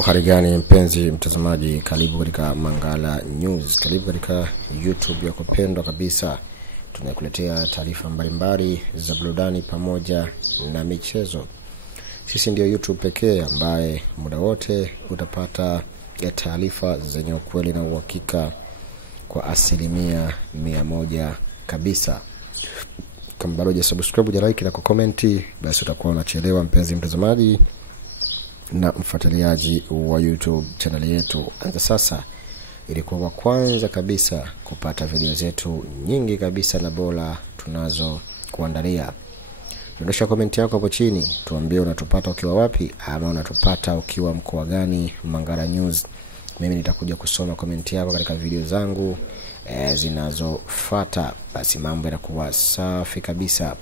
Uharigani mpenzi mtazamaji, karibu katika Mangala News. Karibu katika YouTube ya kupendwa kabisa. Tunakuletea taarifa mbalimbali za burudani pamoja na michezo. Sisi ndio YouTube pekee ambaye muda wote utapata taarifa zenye ukweli na uhakika kwa 100% kabisa. Kama bado hujasubscribe, like na kucomment, basi utakuwa unachelewa mpenzi mtazamaji na mfuatiliaji wa YouTube channel yetu. Anza sasa ili kuwa kwanza kabisa kupata video zetu nyingi kabisa na bora tunazo kuandalia. Dondosha comment yako hapo chini, tuambie unatupata ukiwa wapi ama unatupata ukiwa mkoa gani Mangala News. Mimi nitakuja kusoma comment yako katika video zangu zinazofuata. Basi mambo yanakuwa safi kabisa.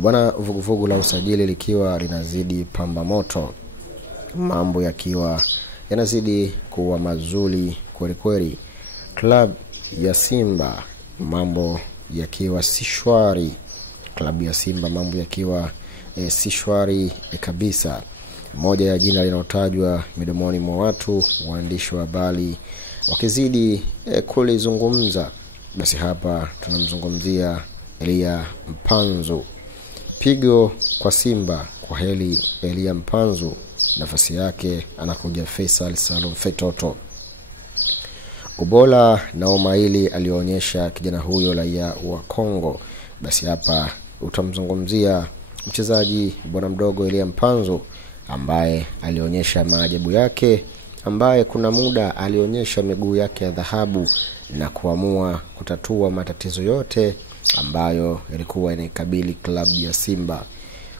Bwana, vuguvugu la usajili likiwa linazidi pamba moto, mambo yakiwa yanazidi kuwa mazuri kweli kweli. Club ya Simba mambo yakiwa si shwari. Club ya Simba mambo yakiwa si shwari kabisa. Moja ya jina linalotajwa midomoni mwa watu, waandishi wa habari wakizidi kulizungumza. Basi hapa tunamzungumzia Elia Mpanzu. Pigo kwa Simba, kwa heli Elia Mpanzu, nafasi yake anakuja Faisal Salum Fetoto. Ubora na umaili alionyesha kijana huyo raia wa Kongo. Basi hapa utamzungumzia mchezaji bwana mdogo Elia Mpanzu ambaye alionyesha maajabu yake, ambaye kuna muda alionyesha miguu yake ya dhahabu na kuamua kutatua matatizo yote ambayo yalikuwa yanakabili klabu ya Simba.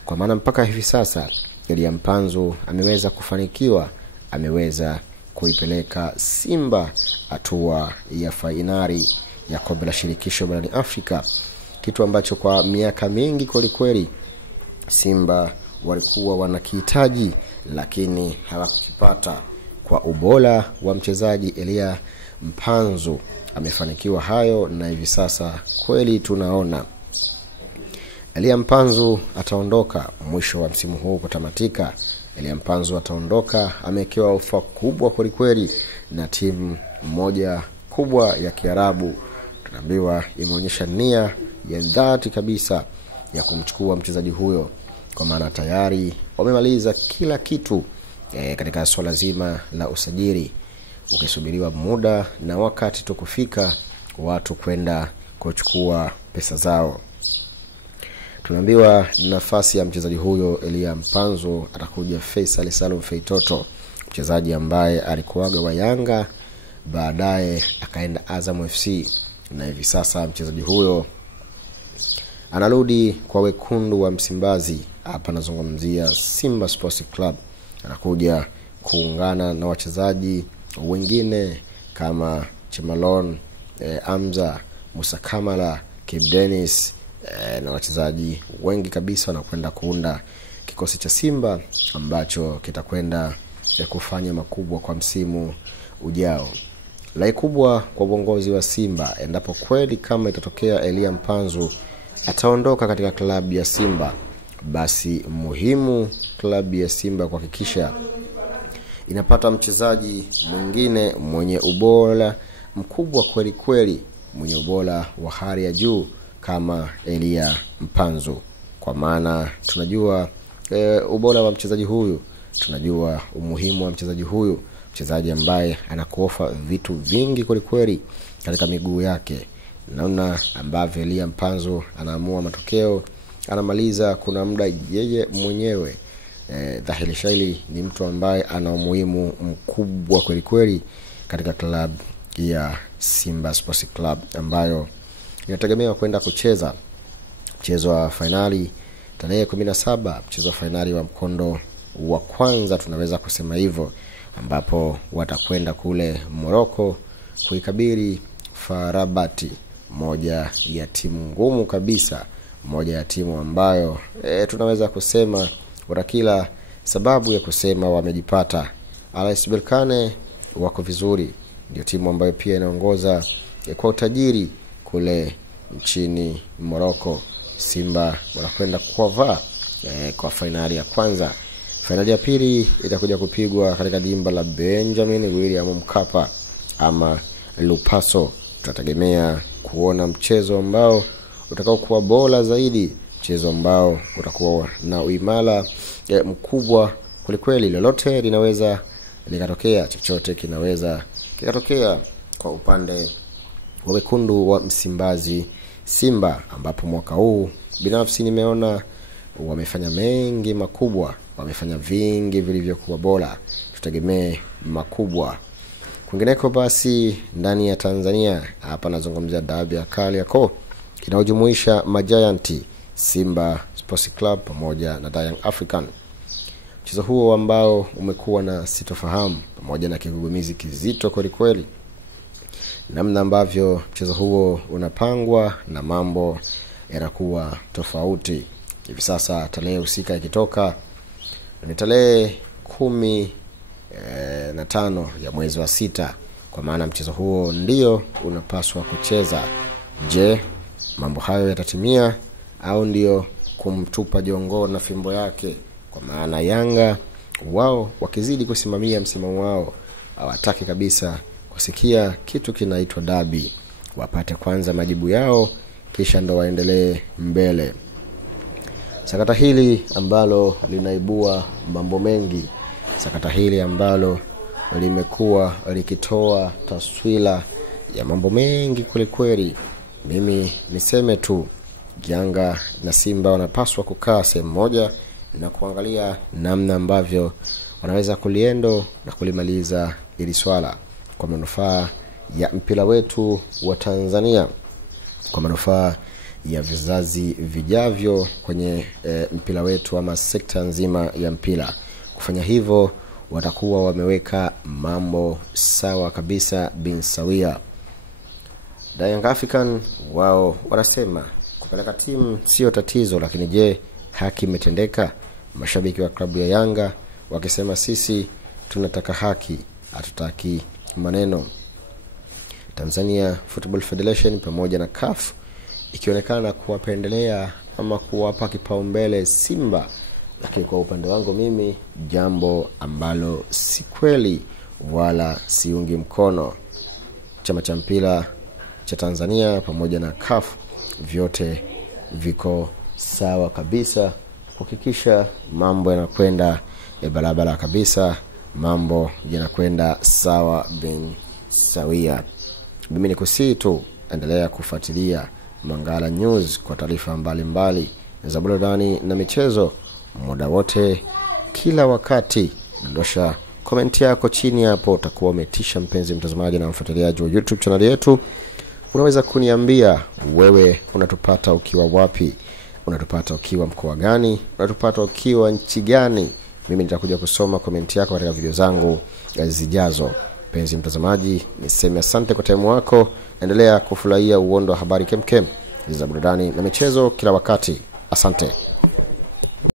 Kwa maana mpaka hivi sasa Elia Mpanzu ameweza kufanikiwa, ameweza kuipeleka Simba hatua ya fainali ya kombe la shirikisho barani Afrika, kitu ambacho kwa miaka mingi kweli Simba walikuwa wanakihitaji lakini hawakukipata. Kwa ubora wa mchezaji Elia Mpanzu amefanikiwa hayo, na hivi sasa kweli tunaona Elia Mpanzu ataondoka mwisho wa msimu huu kutamatika. Elia Mpanzu ataondoka, amewekewa ofa kubwa kweli na timu moja kubwa ya Kiarabu. Tunaambiwa imeonyesha nia ya dhati kabisa ya kumchukua mchezaji huyo, kwa maana tayari wamemaliza kila kitu katika swala zima la usajili. Ukisubiriwa muda na wakati tukufika watu kwenda kuchukua pesa zao. Tunaambiwa nafasi ya mchezaji huyo Elia Mpanzu atakuja Faisal Salum Fetoto, mchezaji ambaye alikuwaga wa Yanga baadaye akaenda Azam FC, na hivi sasa mchezaji huyo anarudi kwa wekundu wa Msimbazi. Hapa nazungumzia Simba Sports Club. Anakuja kuungana na wachezaji wengine kama Chimalon, Amza, Musa Kamala, Kip Dennis na wachezaji wengi kabisa wanakwenda kuunda kikosi cha Simba ambacho kitakwenda kufanya makubwa kwa msimu ujao. Lai kubwa kwa uongozi wa Simba, endapo kweli kama itatokea Elia Mpanzu ataondoka katika klabu ya Simba, basi muhimu klabu ya Simba kuhakikisha inapata mchezaji mwingine mwenye ubora mkubwa kweli, mwenye ubora wa hali ya juu kama Elia Mpanzu. Kwa maana tunajua ubora wa mchezaji huyu, tunajua umuhimu wa mchezaji huyu, mchezaji ambaye anakuofa vitu vingi kweli katika miguu yake. Naona ambavyo Elia Mpanzu anaamua matokeo, anamaliza kuna muda yeye mwenyewe. Dhahiri shaili ni mtu ambaye ana umuhimu mkubwa kweli katika club ya Simba Sports Club, ambayo inategemewa kwenda kucheza mchezo wa finali tarehe 17, mchezo wa finali wa mkondo wa kwanza tunaweza kusema hivyo, ambapo watakwenda kule Morocco kuikabili FAR Rabat, moja ya timu ngumu kabisa, moja ya timu ambayo tunaweza kusema kila sababu ya kusema wamejipata. RS Berkane wako vizuri, ndio timu ambayo pia inaongoza kwa utajiri kule nchini Morocco. Simba wanakwenda kuwavaa kwa finali ya kwanza Fainali ya pili itakuja kupigwa katika dimba la Benjamin William Mkapa ama Lupaso. Tutategemea kuona mchezo ambao utakao kuwa bora zaidi, mchezo ambao utakuwa na uimara mkubwa kweli. Lolote linaweza likatokea, chochote kinaweza kikatokea kwa upande wa wekundu wa Msimbazi Simba, ambapo mwaka huu binafsi nimeona wamefanya mengi makubwa, wamefanya vingi vilivyokuwa bora. Tutegemee makubwa. Kwingineko basi ndani ya Tanzania, hapa nazungumzia dabi ya Kariakoo inayojumuisha Majianti, Simba Sports Club pamoja na Young African. Mchezo huo ambao umekuwa na sitofahamu pamoja na kigugumizi kizito kweli. Namna ambavyo mchezo huo unapangwa na mambo yanakuwa tofauti. Hivi sasa tarehe husika ikitoka ni tarehe 15 ya mwezi wa 6, kwa maana mchezo huo ndio unapaswa kucheza. Je, mambo hayo yatatimia au ndio kumtupa jongo na fimbo yake? Kwa maana Yanga wao wakizidi kusimamia msimamo wao, hawataki kabisa kusikia kitu kinaitwa dabi. Wapate kwanza majibu yao kisha ndo waendelee mbele. Sakata hili ambalo linaibua mambo mengi, sakata hili ambalo limekuwa likitoa taswira ya mambo mengi kweli. Mimi niseme tu Yanga na Simba wanapaswa kukaa sehemu moja na kuangalia namna ambavyo wanaweza kuliendo na kulimaliza ili swala kwa manufaa ya mpira wetu wa Tanzania, kwa manufaa ya vizazi vijavyo kwenye mpira wetu ama sekta nzima ya mpira. Kufanya hivyo watakuwa wameweka mambo sawa kabisa bin sawia. Young African wao wanasema kupeleka timu sio tatizo, lakini je, haki imetendeka? Mashabiki wa klabu ya Yanga wakisema sisi tunataka haki, hatutaki maneno. Tanzania Football Federation pamoja na CAF ikionekana kuwapendelea ama kuwapa kipaumbele Simba, lakini kwa upande wangu mimi jambo ambalo si kweli wala siungi mkono. Chama cha mpira cha Tanzania pamoja na CAF vyote viko sawa kabisa kuhakikisha mambo yanakwenda barabara kabisa, mambo yanakwenda sawa bin sawia. Mimi nikusii tu endelea kufuatilia Mangala News kwa taarifa mbalimbali za burudani na michezo muda wote kila wakati. Dondosha comment yako chini hapo, utakuwa umetisha mpenzi mtazamaji na mfuatiliaji wa YouTube channel yetu. Unaweza kuniambia wewe unatupata ukiwa wapi, unatupata ukiwa mkoa gani, unatupata ukiwa nchi gani. Mimi nitakuja kusoma comment yako katika video zangu zijazo. Mpenzi mtazamaji, niseme asante kwa time wako. Endelea kufurahia uondo wa habari kemkem za burudani na michezo kila wakati. Asante.